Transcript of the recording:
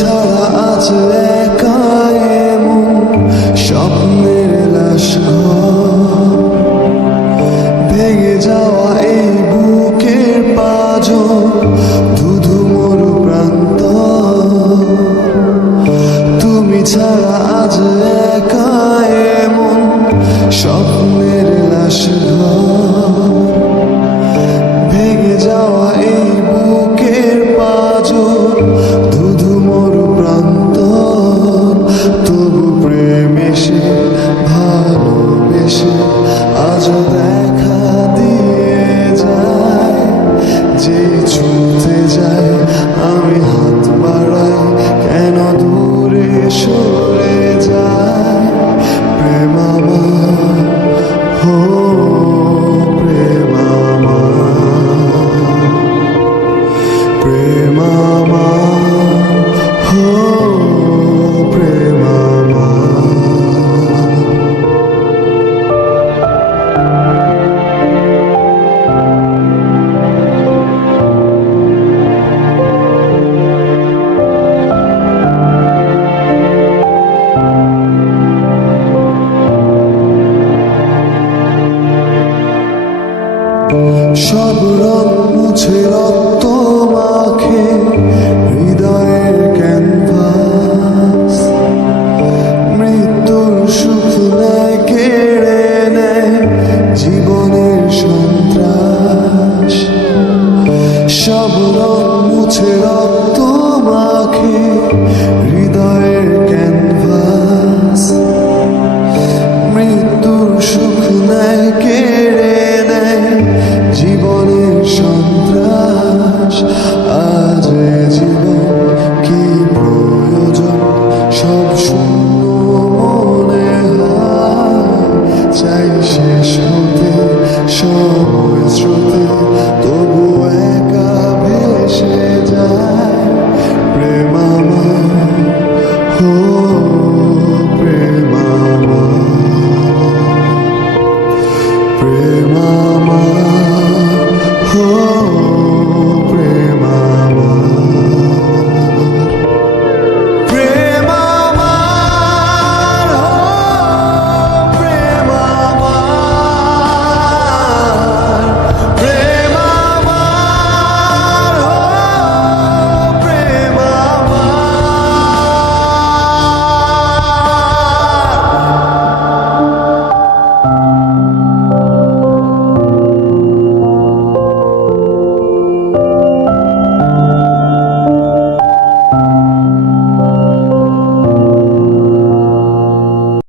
ছাড়া আজ একা এমন স্বপ্নের লাশ ভেঙে যাওয়া এই বুকের পাঁজর ধুধু মরু প্রান্ত তুমি ছাড়া আজ একা এমন স্বপ্নের লাশ ভেঙে যাওয়া এই বুকের পাঁজর ধুধু মরু প্রান্ত তবু প্রেম এসে ভালোবেসে আজও দেখা দিয়ে যায় যে ছুঁতে যায় আমি হাত বাড়াই কেন দূরে সরে যায় প্রেম আমার হো প্রেম আমার হো প্রেম সব রং মুছে রক্ত মাখে হৃদয়ের ক্যানভাস মৃত্যুর সুখ নেয় কেড়ে নেয় জীবনের সন্ত্রাস সব রং মুছে রক্ত মাখে হৃদয়ের ক্যানভাস মৃত্যুর সুখ নেয় কেড়ে নেয় জীবনের সন্ত্রাস আজ জীবন কি প্রয়োজন সব শূন্য মনে হয় চাই শেষ হতে সময় স্রোত